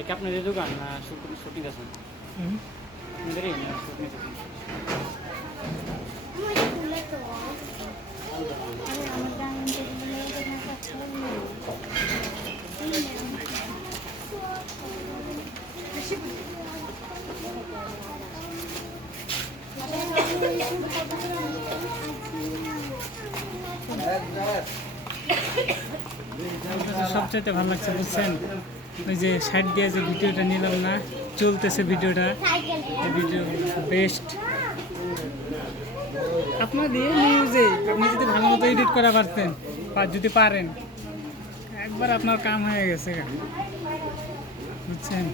এটা আপনাদের দোকান না শুটিং আছে? আপনাদেরই না শুটিং আছে? সবচাইতে ভালো লাগছে বুঝছেন, ওই যে সাইড দিয়ে যে ভিডিওটা নিলাম না, চলতেছে ভিডিওটা, এই ভিডিও বেস্ট। আপনার দিয়ে নিউজে আপনি যদি ভালো মতো এডিট করা পারতেন, যদি পারেন, একবার আপনার কাম হয়ে গেছে বুঝছেন।